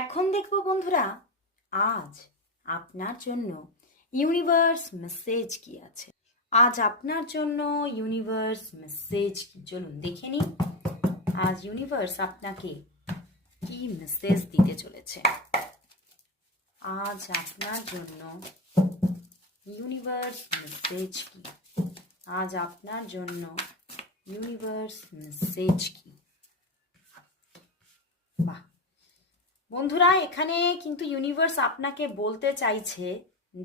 এখন দেখবো বন্ধুরা, আজ আপনার জন্য ইউনিভার্স মেসেজ কি আছে। আজ আপনার জন্য ইউনিভার্স মেসেজ কি, চলুন দেখে নিই আজ ইউনিভার্স আপনাকে কি মেসেজ দিতে চলেছে। আজ আপনার জন্য ইউনিভার্স মেসেজ কি, আজ আপনার জন্য ইউনিভার্স মেসেজ কি। বাহ বন্ধুরা, এখানে কিন্তু ইউনিভার্স আপনাকে বলতে চাইছে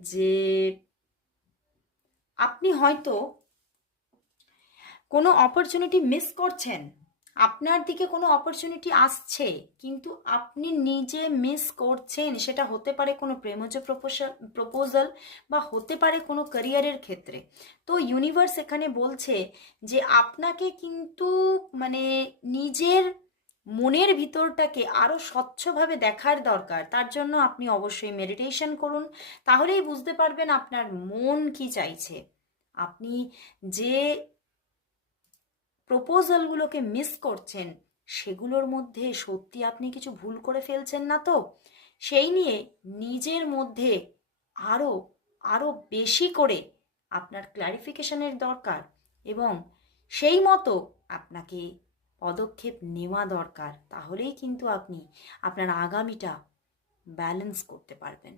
যে আপনি হয়তো কোনো অপরচুনিটি মিস করছেন, আপনার দিকে কোনো অপরচুনিটি আসছে কিন্তু আপনি নিজে মিস করছেন। সেটা হতে পারে কোনো প্রেমজ প্রপোজাল বা হতে পারে কোনো ক্যারিয়ারের ক্ষেত্রে। তো ইউনিভার্স এখানে বলছে যে আপনাকে কিন্তু মানে নিজের মনের ভিতরটাকে আরো স্বচ্ছভাবে দেখার দরকার। তার জন্য আপনি অবশ্যই মেডিটেশন করুন, তাহলেই বুঝতে পারবেন আপনার মন কি চাইছে। আপনি যে প্রপোজালগুলোকে মিস করছেন সেগুলোর মধ্যে সত্যি আপনি কিছু ভুল করে ফেলছেন না তো? সেই নিয়ে নিজের মধ্যে আরো আরো বেশি করে আপনার ক্ল্যারিফিকেশনের দরকার এবং সেই মতো আপনাকে পদক্ষেপ নেওয়া দরকার। তাহলেই কিন্তু আপনি আপনার আগামীটা ব্যালেন্স করতে পারবেন।